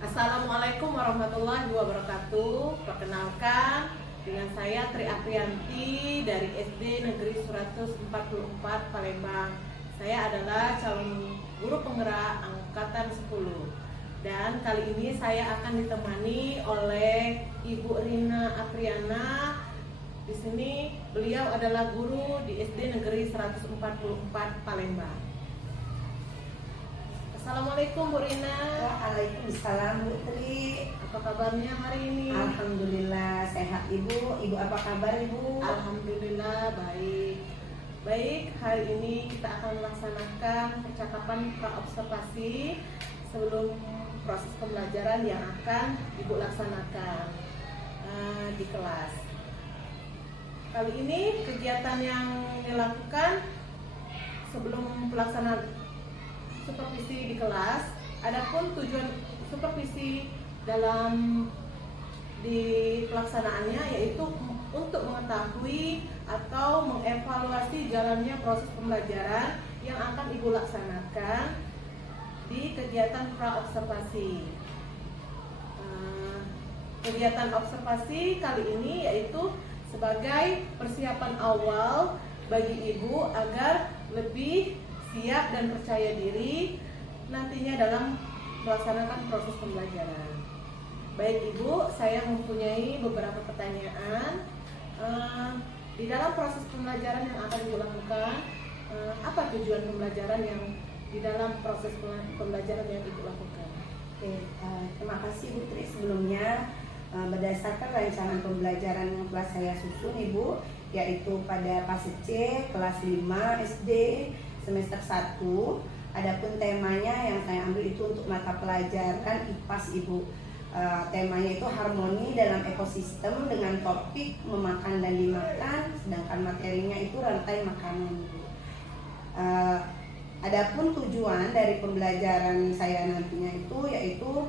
Assalamualaikum warahmatullahi wabarakatuh. Perkenalkan, dengan saya Tri Aprianti dari SD Negeri 144 Palembang. Saya adalah calon guru penggerak angkatan 10. Dan kali ini saya akan ditemani oleh Ibu Rina Apriana. Di sini beliau adalah guru di SD Negeri 144 Palembang. Assalamualaikum Bu Rina. Waalaikumsalam Bu Tri. Apa kabarnya hari ini? Alhamdulillah sehat Ibu. Ibu apa kabar Ibu? Alhamdulillah baik. Baik, hari ini kita akan melaksanakan percakapan praobservasi sebelum proses pembelajaran yang akan Ibu laksanakan di kelas. Kali ini kegiatan yang dilakukan sebelum pelaksanaan supervisi di kelas. Adapun tujuan supervisi dalam di pelaksanaannya yaitu untuk mengetahui atau mengevaluasi jalannya proses pembelajaran yang akan Ibu laksanakan di kegiatan praobservasi. Kegiatan observasi kali ini yaitu sebagai persiapan awal bagi Ibu agar lebih siap dan percaya diri nantinya dalam melaksanakan proses pembelajaran. Baik Ibu, saya mempunyai beberapa pertanyaan. Di dalam proses pembelajaran yang akan Ibu lakukan, apa tujuan pembelajaran yang di dalam proses pembelajaran yang Ibu lakukan? Oke, terima kasih Bu Tri. Sebelumnya berdasarkan rancangan pembelajaran yang telah saya susun Ibu, yaitu pada fase C kelas 5 SD semester 1. Adapun temanya yang saya ambil itu untuk mata pelajaran IPAS Ibu. Temanya itu harmoni dalam ekosistem dengan topik memakan dan dimakan, sedangkan materinya itu rantai makanan Ibu. Adapun tujuan dari pembelajaran saya nantinya itu yaitu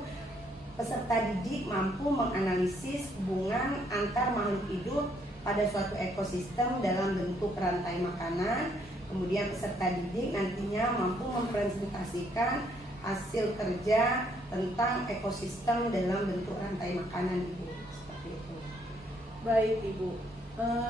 peserta didik mampu menganalisis hubungan antar makhluk hidup pada suatu ekosistem dalam bentuk rantai makanan. Kemudian peserta didik nantinya mampu mempresentasikan hasil kerja tentang ekosistem dalam bentuk rantai makanan Ibu. Seperti itu. Baik Ibu,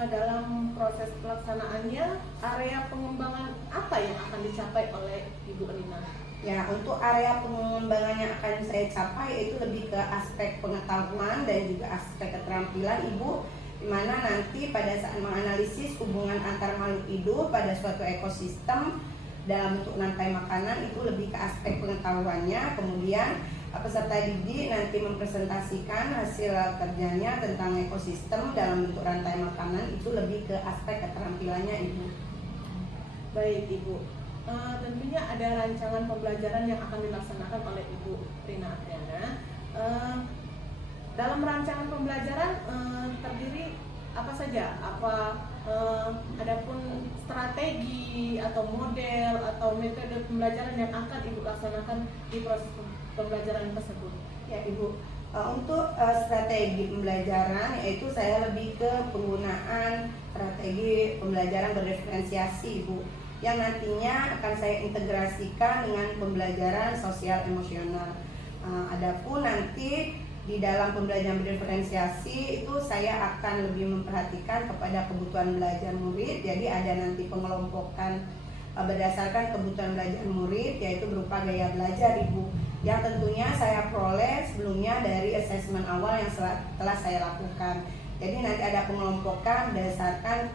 dalam proses pelaksanaannya area pengembangan apa yang akan dicapai oleh Ibu Rina? Ya, untuk area pengembangan yang akan saya capai itu lebih ke aspek pengetahuan dan juga aspek keterampilan Ibu, di mana nanti pada saat menganalisis hubungan antar makhluk hidup pada suatu ekosistem dalam bentuk rantai makanan itu lebih ke aspek pengetahuannya. Kemudian peserta didik nanti mempresentasikan hasil kerjanya tentang ekosistem dalam bentuk rantai makanan itu lebih ke aspek keterampilannya Ibu. Baik Ibu, tentunya ada rancangan pembelajaran yang akan dilaksanakan oleh Ibu Rina Apriana. Dalam rancangan pembelajaran terdiri apa saja? Adapun strategi atau model atau metode pembelajaran yang akan Ibu laksanakan di proses pembelajaran tersebut? Ya Ibu, untuk strategi pembelajaran yaitu saya lebih ke penggunaan strategi pembelajaran berdiferensiasi Ibu, yang nantinya akan saya integrasikan dengan pembelajaran sosial emosional. Adapun nanti di dalam pembelajaran berdiferensiasi itu saya akan lebih memperhatikan kepada kebutuhan belajar murid. Jadi ada nanti pengelompokan berdasarkan kebutuhan belajar murid, yaitu berupa gaya belajar Ibu, yang tentunya saya peroleh sebelumnya dari asesmen awal yang telah saya lakukan. Jadi nanti ada pengelompokan berdasarkan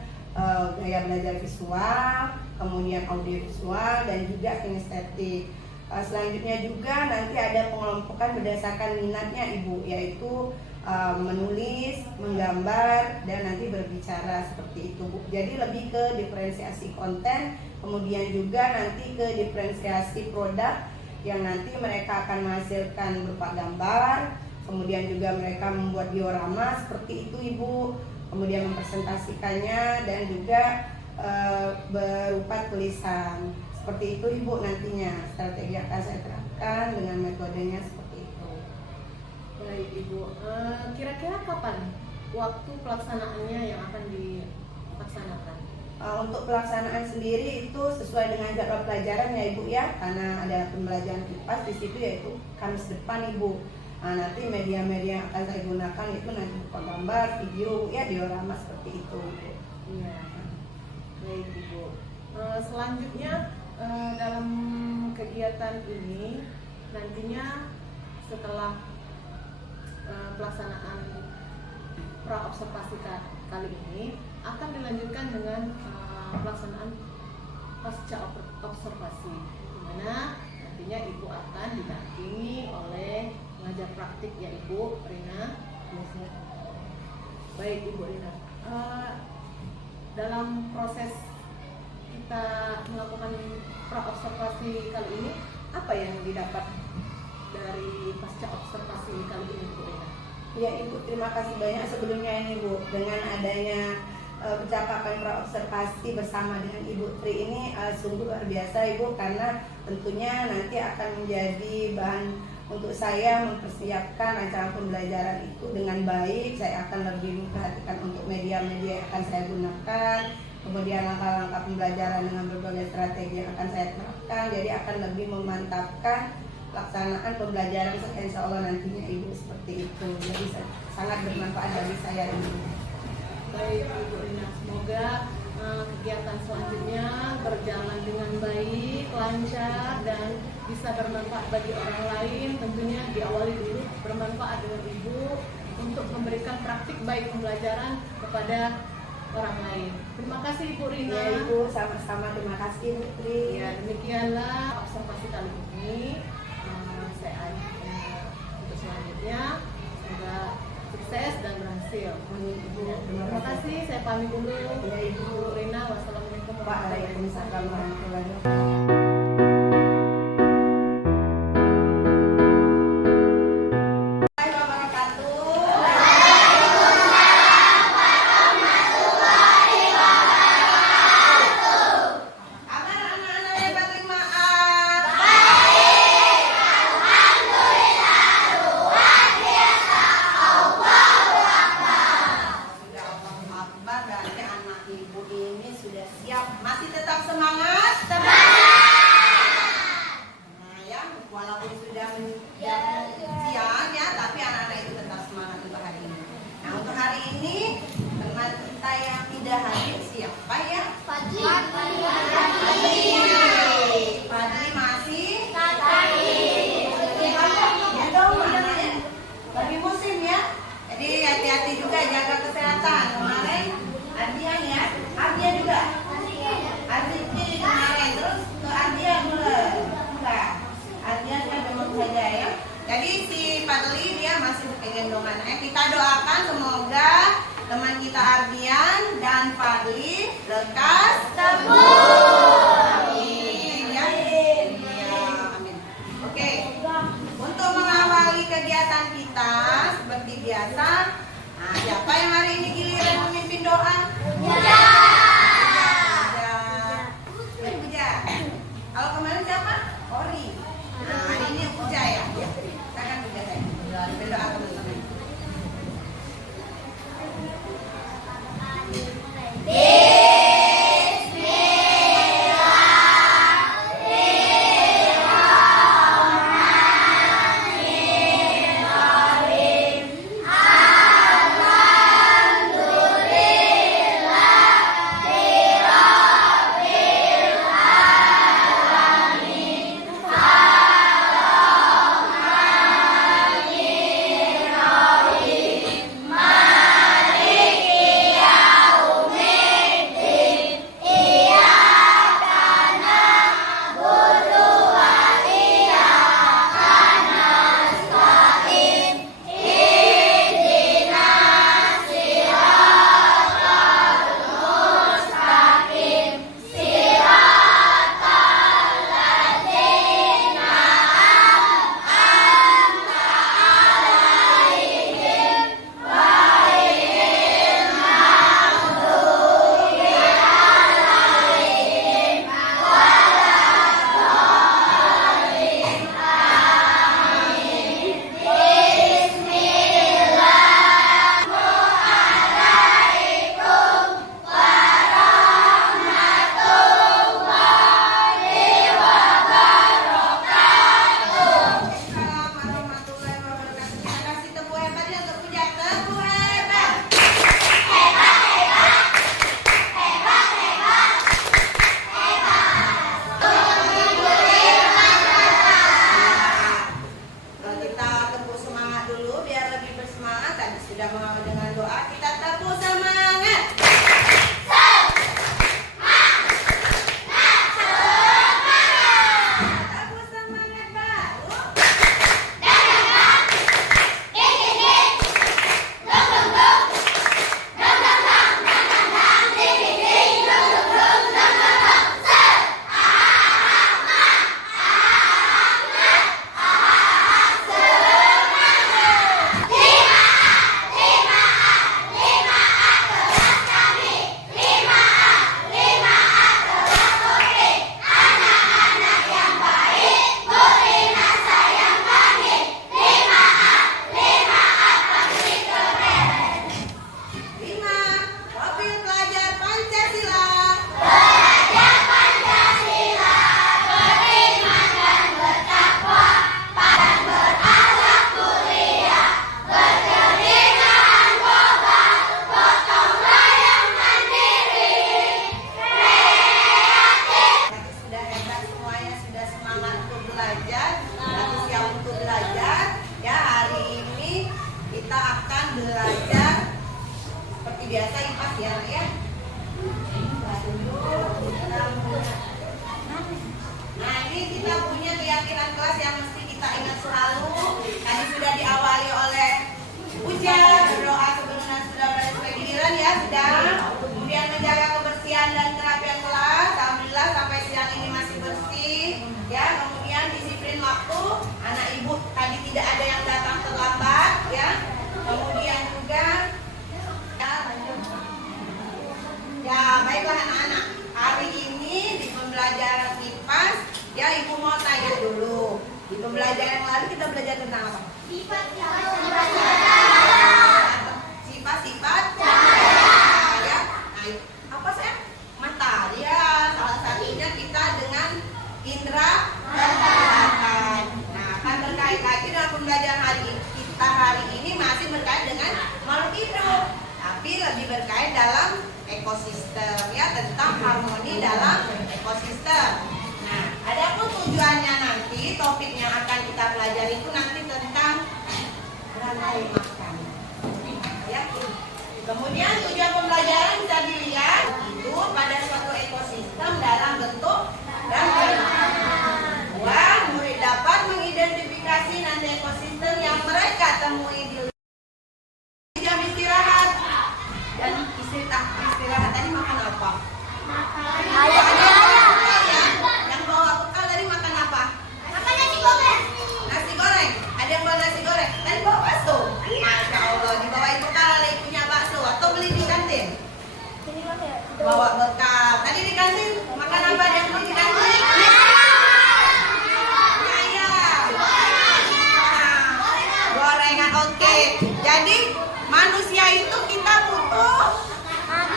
gaya belajar visual, kemudian audiovisual, dan juga kinestetik. Selanjutnya juga nanti ada pengelompokan berdasarkan minatnya Ibu, yaitu menulis, menggambar, dan nanti berbicara seperti itu Bu. Jadi lebih ke diferensiasi konten, kemudian juga nanti ke diferensiasi produk yang nanti mereka akan menghasilkan berupa gambar, kemudian juga mereka membuat diorama seperti itu Ibu, kemudian mempresentasikannya dan juga berupa tulisan. Seperti itu Ibu, nantinya strategi akan saya terapkan dengan metodenya seperti itu. Baik Ibu, kira-kira kapan waktu pelaksanaannya yang akan dilaksanakan? Untuk pelaksanaan sendiri itu sesuai dengan jadwal pelajaran ya Ibu ya, karena ada pembelajaran IPAS di situ yaitu Kamis depan Ibu. Nanti media-media yang akan saya gunakan itu nanti berupa gambar, video, ya diorama seperti itu. Iya, baik Ibu. Selanjutnya dalam kegiatan ini nantinya setelah pelaksanaan pra-observasi kali ini akan dilanjutkan dengan pelaksanaan pasca observasi, di mana nantinya Ibu akan didampingi oleh pengajar praktik ya Ibu Rina. Baik Ibu Rina, dalam proses kita melakukan pra-observasi kali ini, apa yang didapat dari pasca observasi kali ini Bu Rina? Ya Ibu, terima kasih banyak sebelumnya ini Bu, dengan adanya percakapan pra-observasi bersama dengan Ibu Tri ini sungguh luar biasa Ibu, karena tentunya nanti akan menjadi bahan untuk saya mempersiapkan acara pembelajaran itu dengan baik. Saya akan lebih memperhatikan untuk media-media yang akan saya gunakan, kemudian langkah-langkah pembelajaran dengan berbagai strategi yang akan saya terapkan, jadi akan lebih memantapkan pelaksanaan pembelajaran insya Allah nantinya Ibu seperti itu. Jadi sangat bermanfaat bagi saya ini. Baik Ibu Rina, semoga kegiatan selanjutnya berjalan dengan baik, lancar, dan bisa bermanfaat bagi orang lain. Tentunya diawali dulu bermanfaat dengan Ibu untuk memberikan praktik baik pembelajaran kepada orang lain. Terima kasih Ibu Rina. Ya Ibu, sama-sama, terima kasih Ibu Tri. Ya, demikianlah observasi kali ini. Saya untuk selanjutnya semoga sukses dan berhasil. Amin Ibu. Terima kasih. Saya pamit dulu. Ya Ibu. Rina, wassalamualaikum Waalaikumsalam warahmatullahi wabarakatuh. Masih tetap semangat? Nah ya, walaupun sudah siang ya, tapi anak-anak itu tetap semangat untuk hari ini. Nah untuk hari ini teman kita yang tidak hadir siapa ya? Fadli. Fadli masih? Ya dong, makanya lagi musim ya. Jadi hati-hati juga, jaga kesehatan. Kemarin Ardian ya, Ardian juga. Ardian kemarin, terus ke Ardian mulai. Enggak, Ardian kan demam saja ya. Jadi si Fadli dia masih gendongan. Kita doakan semoga teman kita Ardian dan Fadli lekas sembuh. Amin ya. Ya, amin. Oke. Untuk mengawali kegiatan kita seperti biasa, nah, siapa yang hari ini giliran memimpin doa? Puja. Puja. Kalau kemarin siapa? Ori. Nah, hari ini Puja ya. Silakan Puja saya. Berdoa teman-teman. Amin. Ya, Ibu mau tanya dulu. Di pembelajaran yang lalu kita belajar tentang apa? Sifat-sifat cahaya. Nah, apa sih? Matahari ya. Salah satunya kita dengan indera penglihatan. Nah, akan berkait lagi dalam pembelajaran kita hari ini masih berkait dengan makhluk hidup, tapi lebih berkait dalam ekosistem ya, tentang harmoni dalam ekosistem. Nah, adapun tujuannya nanti, topik yang akan kita pelajari itu nanti tentang rantai makan. Ya. Kemudian tujuan pembelajaran bisa dilihat itu pada suatu ekosistem dalam bentuk rantai makan. Wah, murid dapat mengidentifikasi nanti ekosistem yang mereka temui di jam istirahat. Dan istirahat tadi makan apa? Yang bawa bekal tadi makan apa? Nasi goreng. Ada yang bawa nasi goreng. Tadi bawa bakso. Masya Allah, dibawain bekal oleh ibunya bakso atau beli di kantin? Bawa bekal. Tadi di kantin makan apa? Ada yang beli di kantin? Gorengan, oke. Jadi manusia itu kita butuh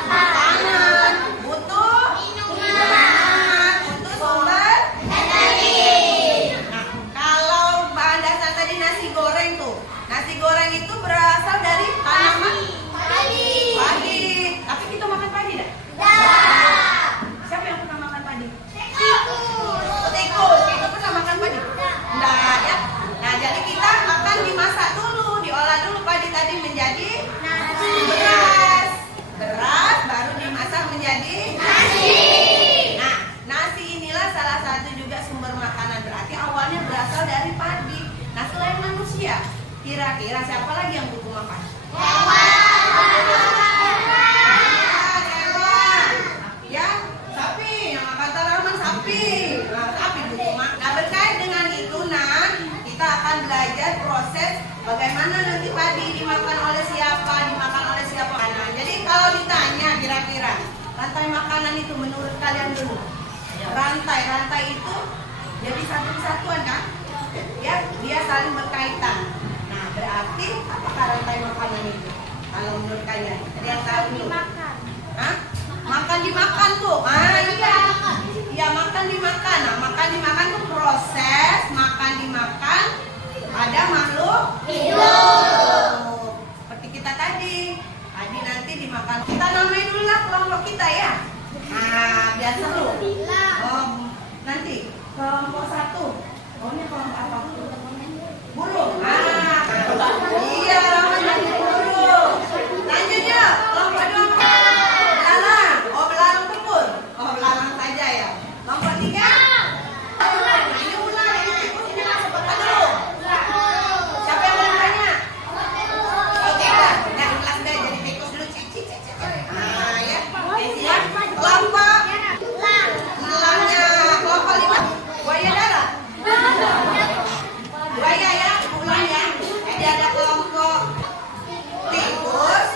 makanan, butuh minuman, butuh sumber energi. Nah, kalau bahan dasar tadi nasi goreng tuh, nasi goreng itu berasal dari tanaman padi. Tapi kita makan padi dah? Siapa yang pernah makan padi? Tikus. Kita pernah makan padi? Enggak ya. Nah, jadi kita akan dimasak dulu, diolah dulu padi tadi menjadi beras baru dimasak menjadi nasi. Nah, nasi inilah salah satu juga sumber makanan, berarti awalnya berasal dari padi. Nah, selain manusia, kira-kira siapa lagi yang butuh makan? Hewan. Ya, sapi. Yang kata Rahman sapi. Nah, sapi butuh makan. Nah, berkait dengan itu, kita akan belajar proses bagaimana nanti padi dimakan oleh siapa, Nah, jadi kalau ditanya kira-kira rantai makanan itu menurut kalian dulu, rantai itu jadi satu kesatuan kan? Ya, dia saling berkaitan. Nah, berarti apakah rantai makanan itu? Kalau menurut kalian, ada yang tahu dulu? Hah? Makan dimakan tuh. Iya. Ya, makan dimakan. Nah, makan dimakan tuh proses makan dimakan ada makhluk hidup. Seperti kita tadi nanti dimakan. Kita namai dulu lah kelompok kita ya. Nah, biar seru. Nanti kelompok 1. Ini kelompok apa? Burung. Iya, namanya burung. Lanjutnya kelompok 2. Belalang. Belalang tempur. Belalang saja ya. Kelompok 3. Ini ular, ini tikus, ini masuk apa dulu? Siapa yang mau tanya? Oke, nah, ulang deh jadi tikus dulu. Ya. Kelompok elangnya kelompok 5. Buaya darat. Buaya ya, ulang ya. Jadi ada kelompok tikus,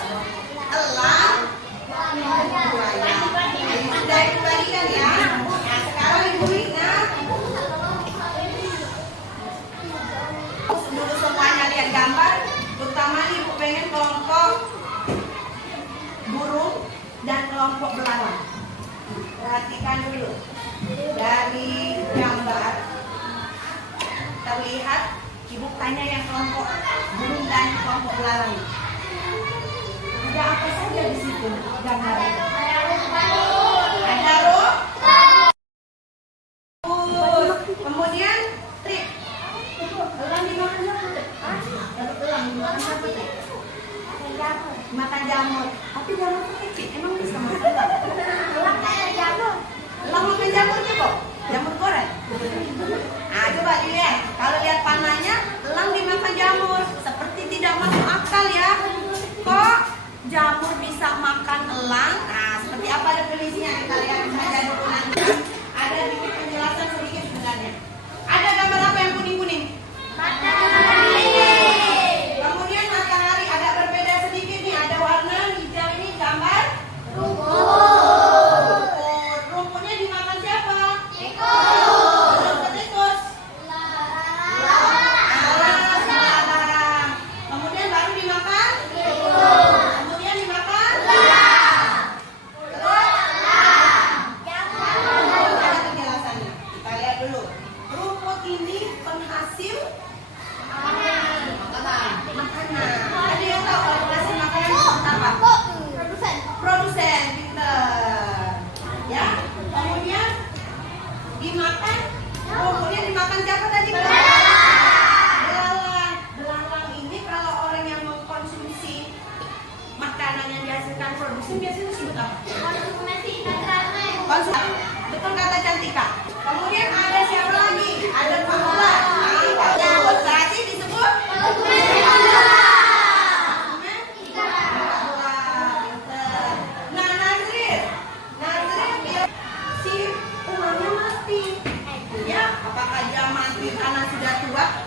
elang, buaya. Ini sudah itu bagian ya. Nah, sekarang Ibu ingat dulu semuanya lihat gambar, terutama Ibu pengen kelompok burung dan kelompok belalang. Perhatikan dulu dari gambar terlihat, Ibu tanya yang kelompok burung dan kelompok belalang. Ada apa saja di situ gambar? Ada rumput. Kemudian trik. Elang dimakan apa? Elang dimakan apa? Makan jamur. Tapi jamur kecil, emang bisa makan? Elang kayak jamur. Elang makan jamur juga? Jamur goreng. Nah, coba dilihat. Kalau lihat panahnya, elang dimakan jamur. Seperti tidak masuk akal ya. Kok jamur bisa makan elang? Nah, seperti apa definisinya? Kita lihat saja dulu nanti. Ada sedikit penjelasan sedikit sebenarnya. Ada gambar apa yang kuning-kuning? Matahari. Kemudian matahari ada berbeda sedikit nih. Ada warna hijau ini gambar rumput. dimakan. Kemudian dimakan siapa tadi? Belalang. Belalang ini kalau orang yang mengkonsumsi makanan yang dihasilkan produksi biasanya disebut apa? Konsumsi. Betul kata Cantika. Kemudian ada siapa lagi? Ada Paula. Berarti disebut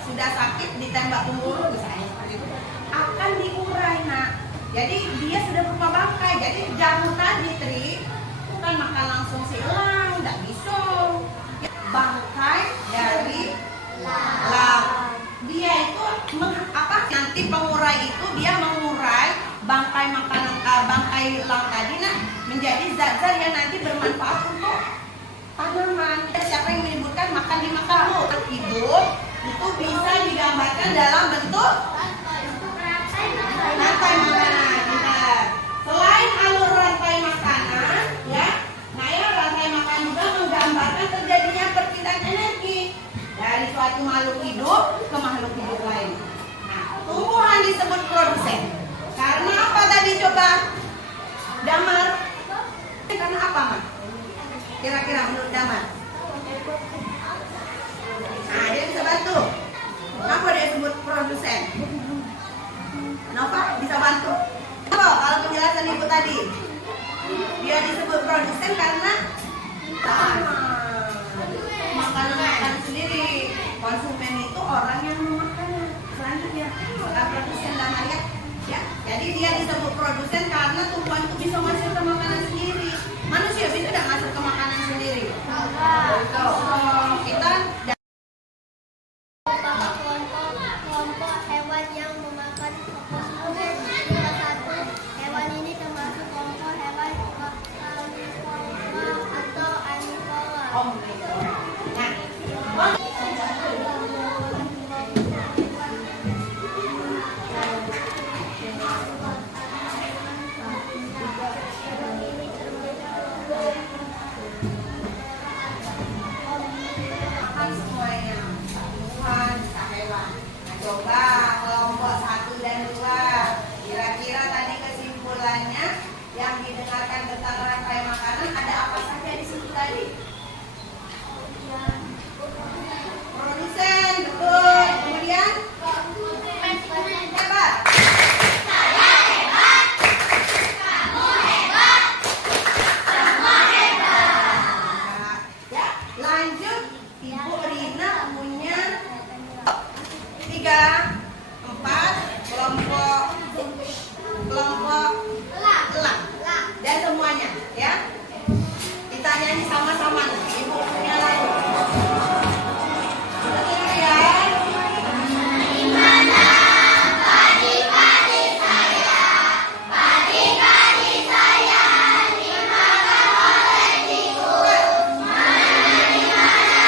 sudah sakit ditembak pemburu misalnya seperti itu akan diurai nak. Jadi dia sudah berupa bangkai. Jadi jamu tadi Tri bukan makan langsung si elang, tidak bisa. Bangkai dari elang. Dia itu nanti pengurai itu dia mengurai bangkai makanan bangkai elang tadi nak menjadi zat-zat yang nanti bermanfaat untuk tanaman. Siapa yang menyebutkan makan dimakan bu? Hidup itu bisa digambarkan dalam bentuk rantai makanan. Selain alur rantai makanan, ya, nah ya rantai makanan juga menggambarkan terjadinya perpindahan energi dari suatu makhluk hidup ke makhluk hidup lain. Nah, tumbuhan disebut produsen. Karena apa tadi coba? Damar. Karena apa, Mak? Kira-kira menurut Damar? Nah, dia bisa bantu. Kenapa dia sebut produsen? Kenapa bisa bantu? Kalau penjelasan ibu tadi, dia disebut produsen karena makanan sendiri. Konsumen itu orang yang memakan. Selanjutnya, bukan produsen namanya. Ya, jadi dia disebut produsen karena tumbuhan itu bisa masuk ke makanan sendiri. Manusia bisa tidak masuk ke makanan sendiri? Kita kelompok hewan yang memakan fotosintesis. Salah satu hewan ini termasuk kelompok hewan karnivora atau omnivora. Coba kelompok 1 dan 2. Kira-kira tadi kesimpulannya yang didengarkan tentang rantai makanan ada apa saja di situ tadi? Produsen, betul. Kemudian hebat. Saya hebat. Kamu hebat. Semua hebat. Ya, lanjut. Ibu Rina punya 3, 4 kelompok elang dan semuanya ya. Kita nyanyi sama-sama nanti ibu punya lagu. Betul ya. Dimana padi-padi saya, padi-padi saya dimakan oleh tikus. Dimana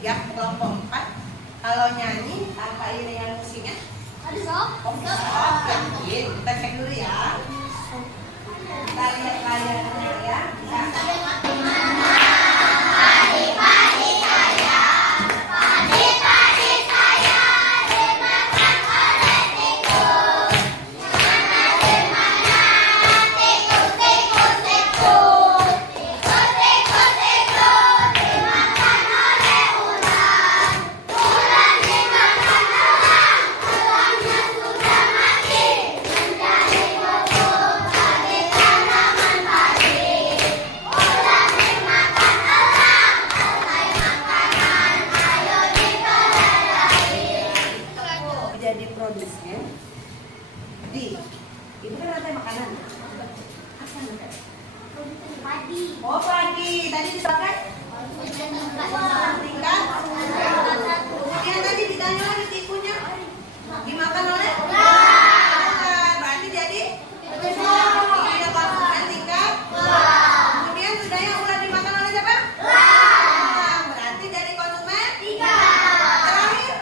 3, kelompok 4. Kalau nyanyi tanpa iringan musiknya? Ada sob? Oh, yakin. Kita cek dulu ya. Kita lihat layarnya ya. Jadi produsen di itu kan rantai makanan. Apa namanya? Padi. Oh, padi. Tadi disebutkan tingkat. Kemudian tadi ditanya lagi tikunya dimakan oleh? Berarti jadi iya, konsumen tingkat. Kemudian sudahnya ular dimakan oleh siapa? Berarti jadi konsumen terakhir.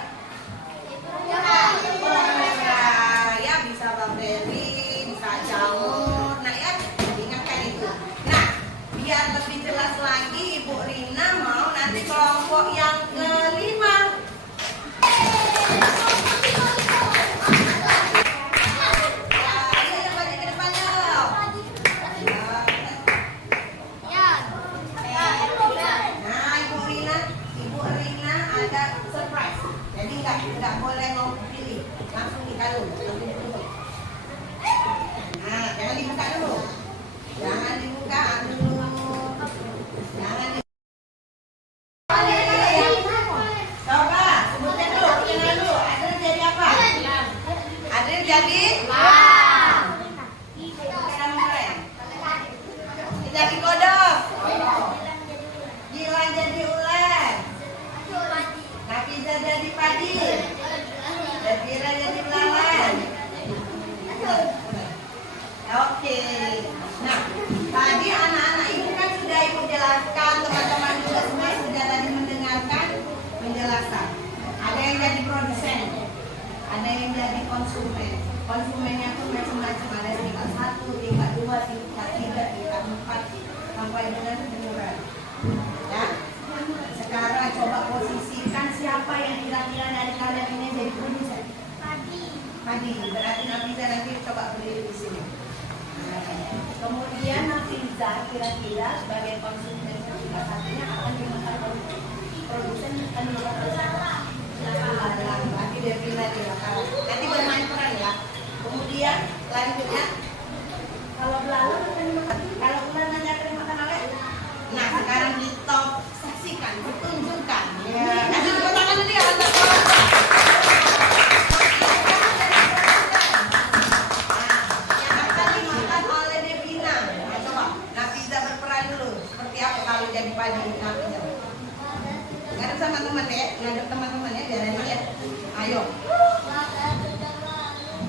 Ya bisa bakteri, bisa jamur. Nah ya, ingatkan itu. Nah, biar lebih jelas lagi, Ibu Rina mau nanti kelompok yang kelima. Ayo yang balik ke depan yuk. Nah, Ibu Rina ada surprise. Jadi nggak boleh mau pilih, langsung dikandung. Nah, jangan dibuka dulu. Jangan dibuka dulu. Jangan dibuka. Coba sebutkan dulu, kenal dulu. Adrian jadi apa? Adrian jadi? Jadi kodok. Gilang jadi ular. Nafiza jadi padi. Zafira jadi belalang. Oke. Nah, tadi anak-anak ibu kan sudah ibu jelaskan, teman-teman juga semua sudah tadi mendengarkan penjelasan. Ada yang jadi produsen, ada yang jadi konsumen. Konsumennya pun macam-macam, ada tingkat 1, tingkat 2, tingkat 3, tingkat 4, sampai dengan penyuran. Ya. Sekarang coba posisikan siapa yang kira-kira dari kalian ini jadi produsen. Padi, berarti Nafiza nanti coba berdiri di sini. Kemudian Nafiza kira-kira sebagai konsumen tingkat 1-nya akan dimakan produsen akan dimakan siapa? Berarti Devina di belakang. Nanti bermain peran ya. Kemudian lanjutnya kalau belalang akan dimakan, kalau ular nanti akan dimakan oleh. Nah sekarang kita saksikan, ditunjukkan. Ya. Kasih tepuk tangan dulu ya anak sekolah. Yang akan dimakan oleh Devina. Nah coba Nafiza berperan dulu. Seperti apa kalau jadi padi Nafiza? Ngadep sama teman ya, ngadep teman-teman ya, biar enak ya. Ayo.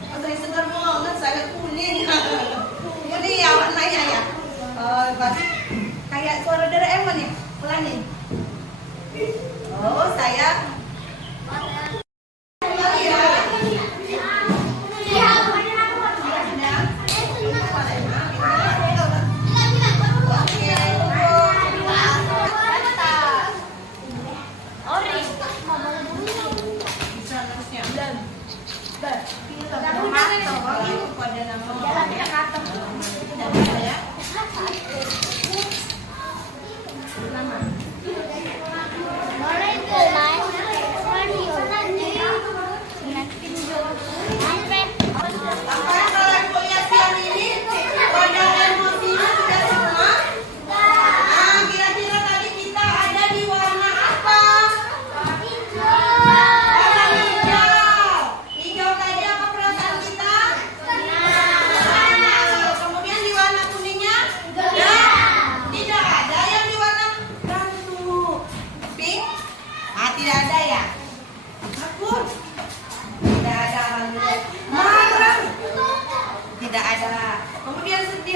Oh, saya segar banget, saya kuning. Kuning ya warnanya ya. Kayak suara Doraemon ya, ulangin. Oh, saya. Oh iya.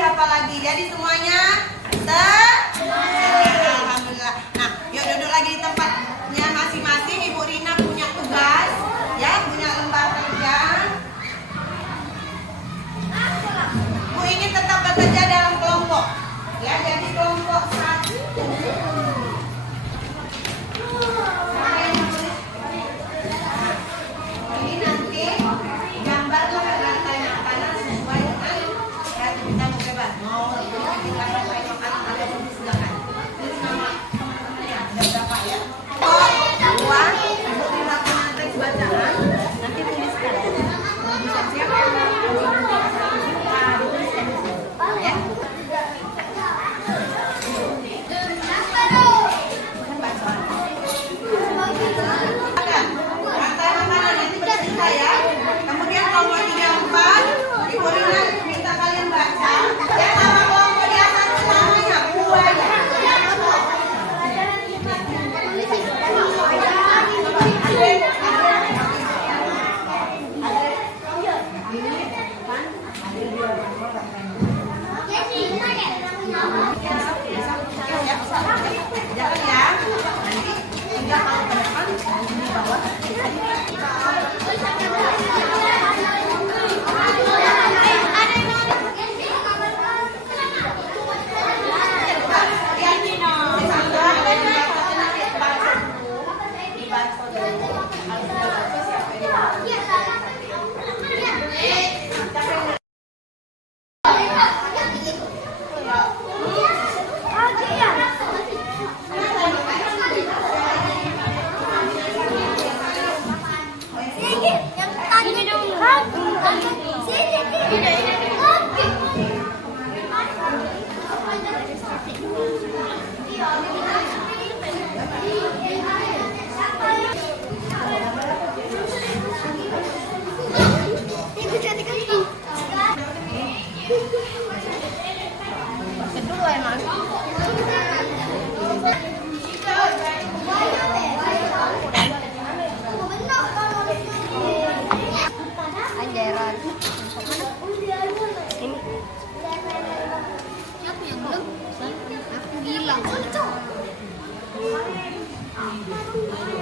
apalagi. Jadi semuanya alhamdulillah. Nah, yuk duduk lagi di tempatnya masing bekerja dalam kelompok. Ya, jadi kelompok 1. Ini nanti gambarlah rantai makanan sesuai dengan ya kita mau bebas mau bikin rantai makanan ada di sebelah. Ini nama teman-temannya ada berapa ya? Dua, ibu dilakukan teks bacaan, nanti tuliskan. Bisa siapa? Dituliskan di sini. Ya. Bukan bacaan. Rantai makanan nanti bercerita ya. Kemudian kelompok 34, Ibu Rina minta kalian baca. Ya, nama kelompok di atas itu namanya buaya. Jangan ya. Nanti tinggal kalau ke depan nanti di bawah.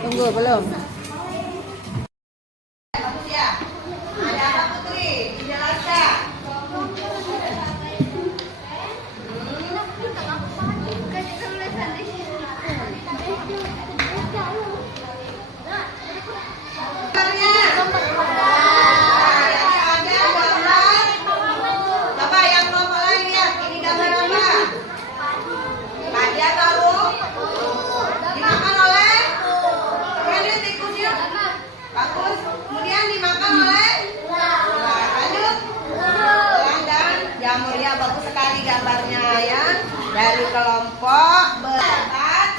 Tunggu belum. Bagus ya. Ada apa Putri? Dijelaskan. Kemudian dimakan oleh lanjut dan jamur ya, bagus sekali gambarnya ya dari kelompok berempat.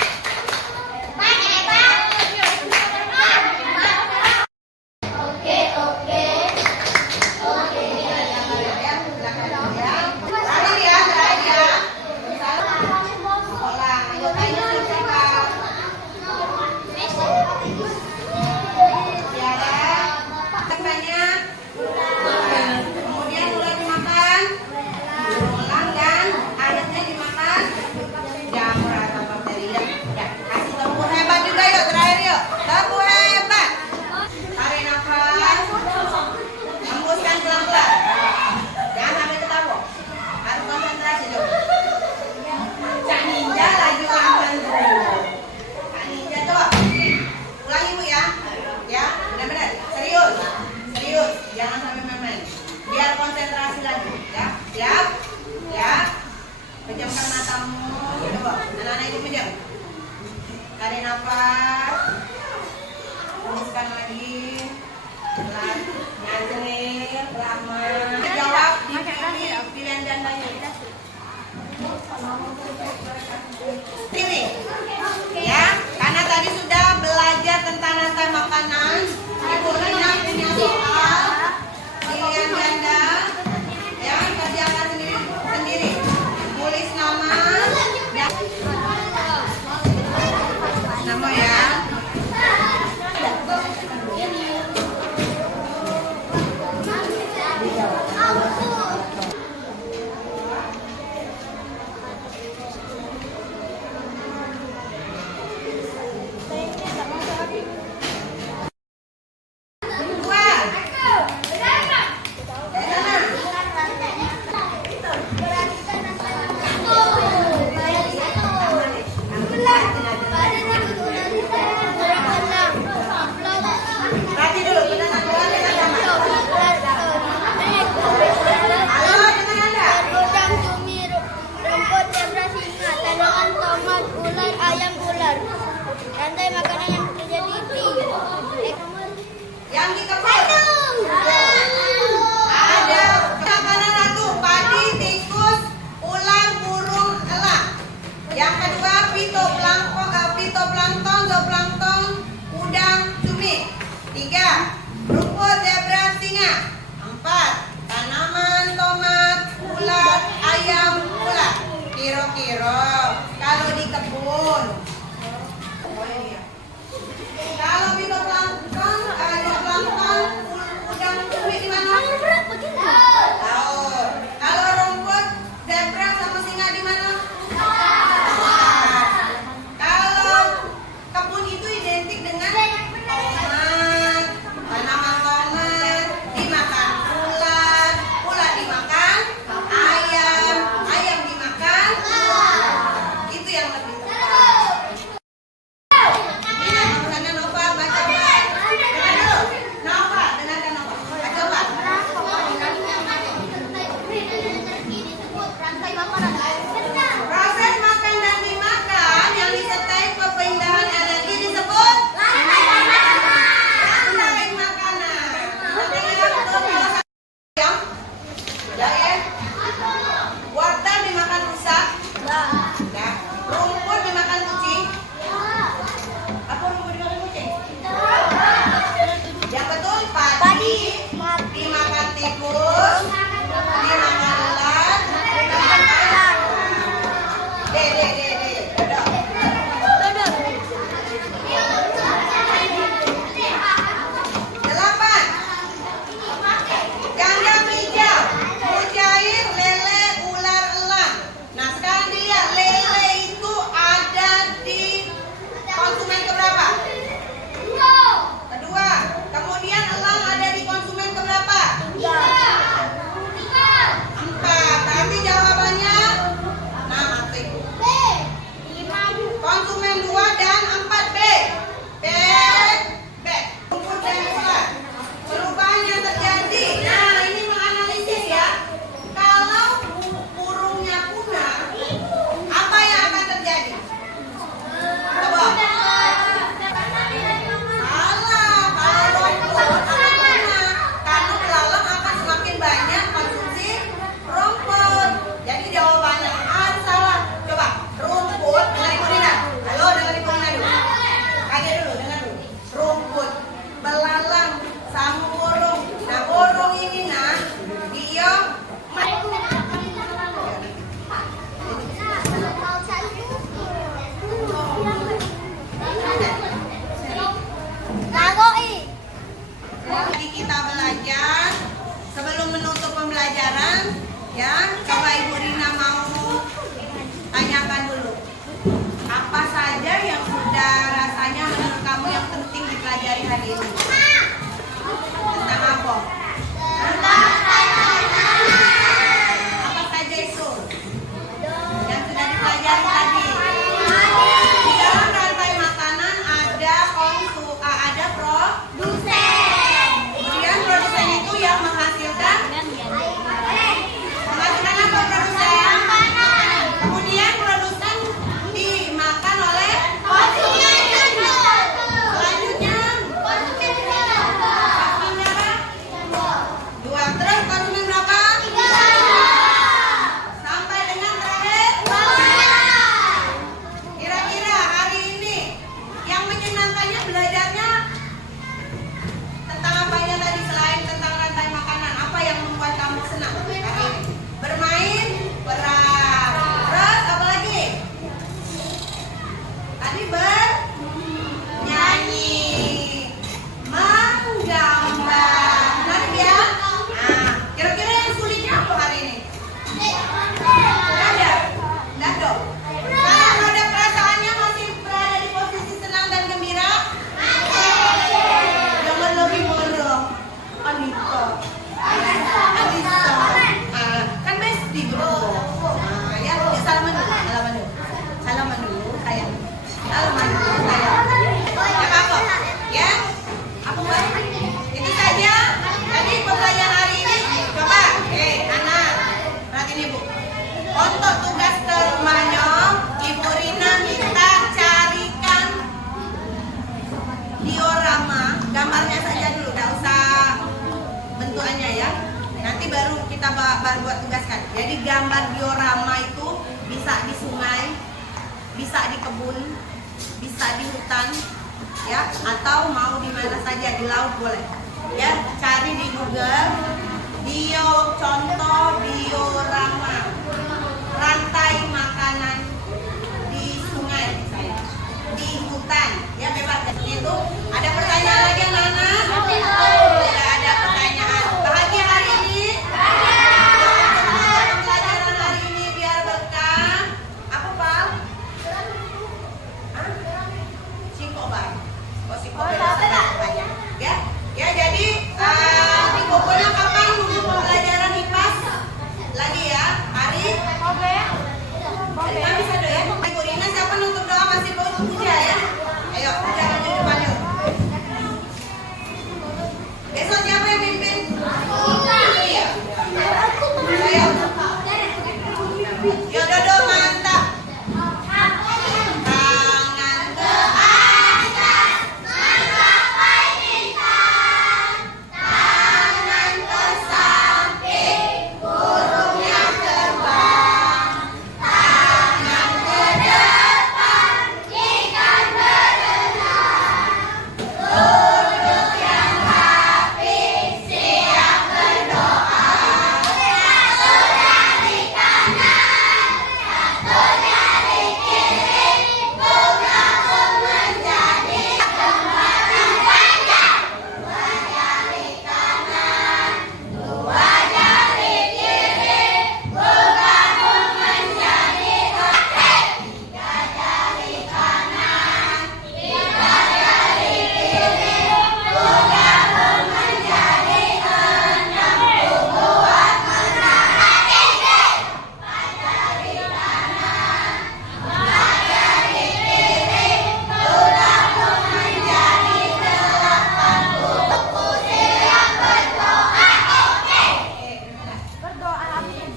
Pejamkan matamu, coba anak-anak ikut pejam. Tarik nafas, tuliskan lagi, nyanyiin, ramah. Jawab di pilihan gandanya. Pilih, ya, karena tadi sudah belajar tentang rantai makanan. Ibu Rina punya soal pilihan ganda, ya, kerjakan sendiri. Tulis nama ya. 3. Rumput zebra singa. 4. Tanaman tomat, ulat, ayam, ulat. Kira-kira kalau di kebun. Oh iya. Kalau fitoplankton, ada plankton, udang kulit di mana? Tahu. Kalau rumput zebra sama singa di mana? Kalau kebun itu identik dengan tomat, tanaman tomat, dimakan ulat, ulat dimakan ayam, ayam dimakan ulat. Itu yang lebih tepat. Ini sana Nova baca. Dengar dulu. Nova, dengarkan Nova. Baca Pak. Proses makan dan dimakan yang disertai perpindahan energi disebut rantai makanan. Ayam, jahe, wortel dimakan rusak, ya. Rumput dimakan kucing. Apa rumput dimakan kucing? Yang betul padi dimakan tikus, dimakan ulat, dimakan Delapan. Gandum hijau, mujair, lele, ular, elang. Nah sekarang dilihat lele itu ada di konsumen keberapa? Kedua. Kemudian elang ada di konsumen keberapa? 4. Berarti jawabannya nah mati. Konsumen 2 dan 4 B. B. B. Rumput dan ulat. Perubahan yang terjadi. Nah, ini menganalisis ya. Kalau burungnya punah, apa yang akan terjadi? Coba. Salah. Kalau rumput akan punah, karena belalang akan semakin banyak konsumsi rumput. Jadi jawabannya A salah. Coba. Rumput dengan Ibu Nina. Halo, dengan Ibu Nina dulu. Kaget dulu, dengar dulu. Rumput, belalang, sama burung. Nah, burung ini nah, dia Jadi kita belajar sebelum menutup pembelajaran ya, coba Ibu Rina mau tanyakan dulu. Apa saja yang sudah rasanya menurut kamu yang penting dipelajari hari ini? Tentang apa? Apa saja itu? Yang sudah dipelajari tadi. Di dalam rantai makanan ada produsen. Kemudian produsen itu yang menghasilkan apa produsen? Kemudian produsen dimakan oleh konsumen. Selanjutnya dua. Terus konsumen berapa? 3. Sampai dengan terakhir. Kira-kira hari ini yang menyenangkannya belajarnya tentang apanya tadi selain tentang rantai makanan? Apa yang membuat kamu senang hari ini? Bermain, berat. Terus apa lagi? Tadi bernyanyi, menggambar. Benar ya? Nah, kira-kira yang sulitnya apa hari ini? Ada? Enggak dong? Kalau ada perasaannya masih berada di posisi senang dan gembira? Jangan lagi marah. Anita. Kan besti bro. Ya, salaman dulu. Salaman dulu kayak. Salaman dulu kayak. Ya apa? Ya. Apa Mbak? Itu saja. Jadi pembelajaran hari ini coba, anak, perhatiin Ibu. Untuk tugas ke rumahnya, Ibu Rina minta carikan diorama, gambarnya saja dulu, tidak usah bentukannya ya. Nanti baru kita baru buat tugaskan. Jadi gambar diorama itu bisa di sungai, bisa di kebun, bisa di hutan, ya, atau mau di mana saja lihat di laut boleh. Ya, cari di Google diorama rantai makanan di sungai, di hutan. Ya, bebas. Itu ada pertanyaan lagi, Nana? Tidak ada pertanyaan. Bahagia hari ini? Pembelajaran hari ini biar berkah. Apa, Pak? Sikobar. Oh, sikobar. Ya, ya, jadi dikumpulnya kapan untuk pembelajaran IPAS? Lagi ya, hari? Hari bisa doa ya? Ibu Rina, siapa nutup doa masih bawa puja ya? Ayo, jangan di depan yuk. Besok siapa yang mimpin? Iya. Ayo. Yo, Dodo, mantap. Tangan ke atas, mencapai bintang. Tangan ke samping, burungnya terbang. Tangan ke depan, ikan berenang. Duduk yang rapi, siap berdoa. Satu jari kanan, satu jari kiri, bunga pun menjadi kembali panjang. Dua jari kanan, dua jari kiri, bunga pun menjadi oke. Tiga jari kanan, tiga jari kiri, bunga pun menjadi enam. Buat menara tinggi. Empat jari kanan, empat jari kiri, bunga pun menjadi delapan. Buku siap berdoa. Oke. Berdoa amin.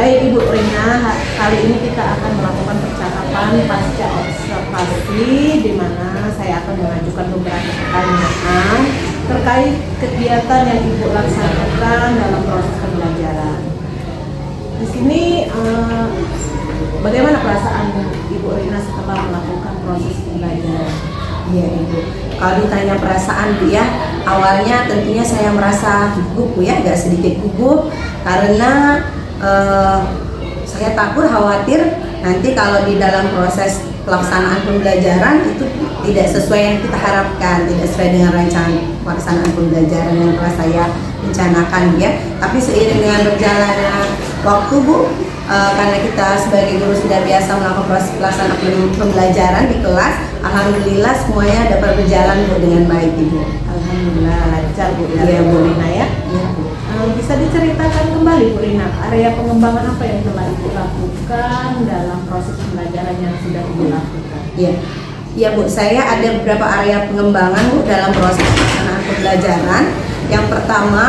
Baik Ibu Rina, kali ini kita akan melakukan percakapan pasca observasi di mana saya akan mengajukan beberapa pertanyaan terkait kegiatan yang Ibu laksanakan dalam proses pembelajaran. Di sini bagaimana perasaan Ibu Rina setelah melakukan proses pembelajaran? Iya, Ibu. Kalau ditanya perasaan, Bu ya, awalnya tentunya saya merasa gugup, Bu ya, agak sedikit gugup karena saya takut khawatir nanti kalau di dalam proses pelaksanaan pembelajaran itu tidak sesuai yang kita harapkan, tidak sesuai dengan rancangan pelaksanaan pembelajaran yang telah saya rencanakan ya. Tapi seiring dengan berjalannya waktu, Bu, karena kita sebagai guru sudah biasa melakukan proses pelaksanaan pembelajaran di kelas, alhamdulillah semuanya dapat berjalan, Bu, dengan baik, Ibu. Alhamdulillah lancar, Bu, Iya, Bu Rina ya. Iya, Bu. Bisa diceritakan kembali, Bu Rina, area pengembangan apa yang telah Ibu lakukan dalam proses pembelajaran yang sudah Ibu lakukan? Iya, iya, Bu. Saya ada beberapa area pengembangan, Bu, dalam proses pelaksanaan pembelajaran. Yang pertama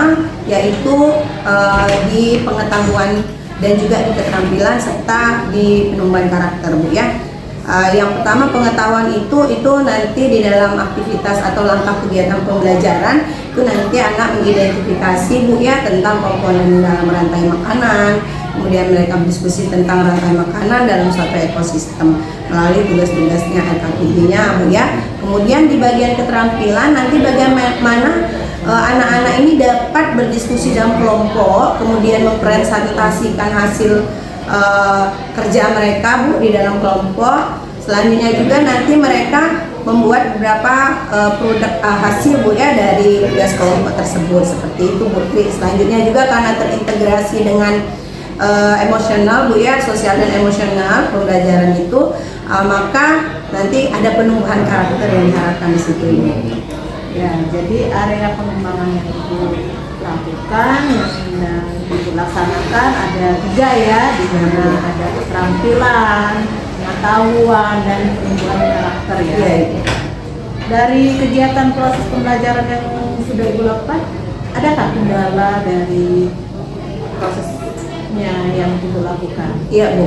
yaitu di pengetahuan dan juga di keterampilan serta di penumbuhan karakter, Bu ya. Yang pertama pengetahuan itu nanti di dalam aktivitas atau langkah kegiatan pembelajaran itu nanti anak mengidentifikasi, Bu ya, tentang komponen dalam rantai makanan. Kemudian mereka berdiskusi tentang rantai makanan dalam suatu ekosistem melalui tugas-tugasnya LKPD-nya, Bu ya. Kemudian di bagian keterampilan nanti bagaimana anak-anak ini dapat berdiskusi dalam kelompok, kemudian mempresentasikan hasil kerja mereka, Bu, di dalam kelompok. Selanjutnya juga nanti mereka membuat beberapa produk hasil, Bu ya, dari tugas kelompok tersebut, seperti itu, Bu. Selanjutnya juga karena terintegrasi dengan emosional, Bu ya, sosial dan emosional pembelajaran itu, maka nanti ada penumbuhan karakter yang diharapkan di situ ini. Ya, jadi area pengembangan yang Ibu lakukan, yang sedang Ibu laksanakan ada 3 ya, di mana ada keterampilan, pengetahuan, dan penumbuhan karakter ya. Iya. Dari kegiatan proses pembelajaran yang sudah Ibu lakukan, adakah kendala dari proses step-stepnya yang Ibu lakukan? Iya Bu,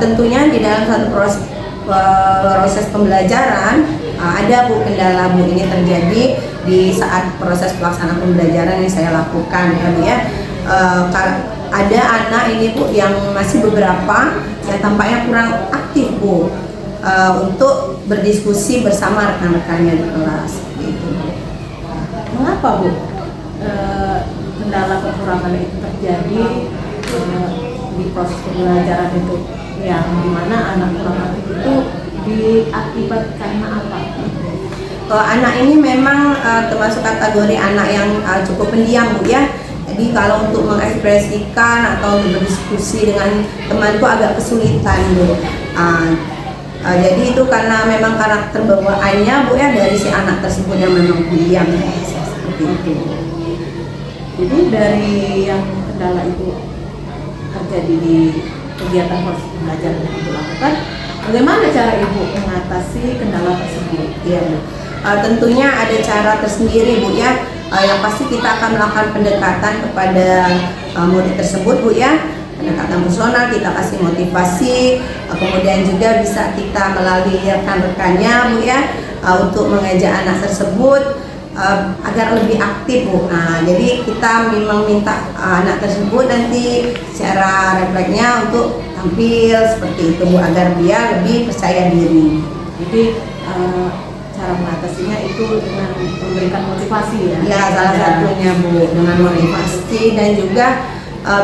tentunya di dalam satu proses pembelajaran ada Bu kendala Bu, ini terjadi di saat proses pelaksanaan pembelajaran yang saya lakukan ya Bu ya. Ada anak ini Bu yang masih beberapa yang tampaknya kurang aktif Bu untuk berdiskusi bersama rekan-rekannya di kelas gitu. Mengapa Bu kendala kekurangan itu terjadi di proses pembelajaran itu, yang dimana anak kurang aktif itu diakibat karena apa? Anak ini memang termasuk kategori anak yang cukup pendiam Bu ya. Jadi kalau untuk mengekspresikan atau untuk berdiskusi dengan teman itu agak kesulitan Bu. Jadi itu karena memang karakter bawaannya Bu ya, dari si anak tersebut yang memang pendiam seperti itu. Jadi dari yang kendala itu terjadi di kegiatan proses pembelajaran yang Ibu lakukan, bagaimana cara Ibu mengatasi kendala tersebut? Iya Bu. Tentunya ada cara tersendiri Bu ya. Yang pasti kita akan melakukan pendekatan kepada murid tersebut Bu ya. Pendekatan personal, kita kasih motivasi, kemudian juga bisa kita melalui rekan-rekannya Bu ya, untuk mengajak anak tersebut agar lebih aktif Bu. Jadi kita memang minta anak tersebut nanti secara refleksnya untuk tampil seperti itu Bu, agar dia lebih percaya diri. Jadi cara mengatasinya itu dengan memberikan motivasi ya? Ya, salah satunya Bu, dengan motivasi dan juga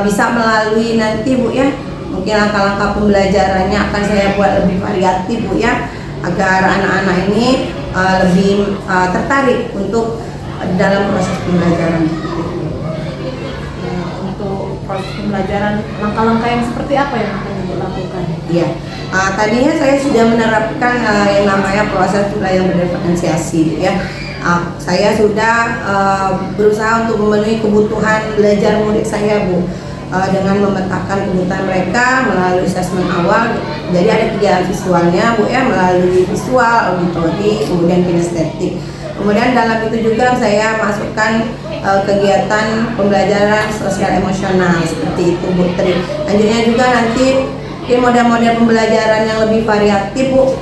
bisa melalui nanti Bu ya, mungkin langkah-langkah pembelajarannya akan saya buat lebih variatif Bu ya, agar anak-anak ini lebih tertarik untuk dalam proses pembelajaran. Untuk proses pembelajaran, langkah-langkah yang seperti apa yang akan Ibu lakukan? Iya, tadinya saya sudah menerapkan yang namanya proses belajar berdiferensiasi ya. Saya sudah berusaha untuk memenuhi kebutuhan belajar murid saya Bu, dengan memetakan kebutuhan mereka melalui asesmen awal. Jadi ada kegiatan visualnya Bu ya, melalui visual, auditori, kemudian kinestetik. Kemudian dalam itu juga saya masukkan kegiatan pembelajaran sosial emosional seperti itu Bu. Lanjutnya juga nanti model-model pembelajaran yang lebih variatif Bu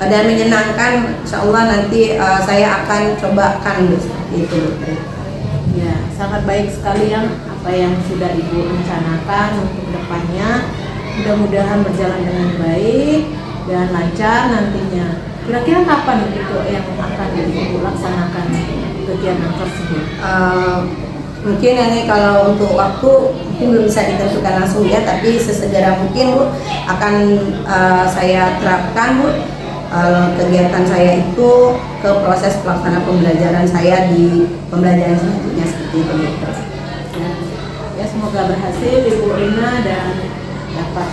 dan menyenangkan, insya Allah nanti saya akan cobakan seperti itu. Ya, sangat baik sekali yang apa yang sudah Ibu rencanakan untuk depannya. Mudah-mudahan berjalan dengan baik dan lancar nantinya. Kira-kira kapan itu yang akan Ibu laksanakan kegiatan tersebut? Mungkin ini kalau untuk waktu mungkin belum bisa ditentukan langsung ya, tapi sesegera mungkin Bu akan saya terapkan Bu kegiatan saya itu ke proses pelaksanaan pembelajaran saya di pembelajaran selanjutnya seperti itu. Ya, semoga berhasil Ibu Rina dan dapat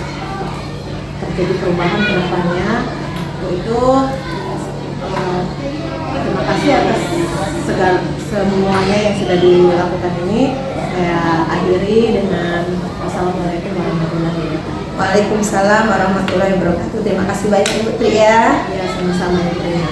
terjadi perubahan ke depannya. Untuk itu terima kasih atas segala semuanya yang sudah dilakukan ini. Saya akhiri dengan wassalamualaikum warahmatullahi wabarakatuh. Waalaikumsalam warahmatullahi wabarakatuh. Terima kasih banyak Ibu Tri ya. Ya, sama-sama Ibu Rina.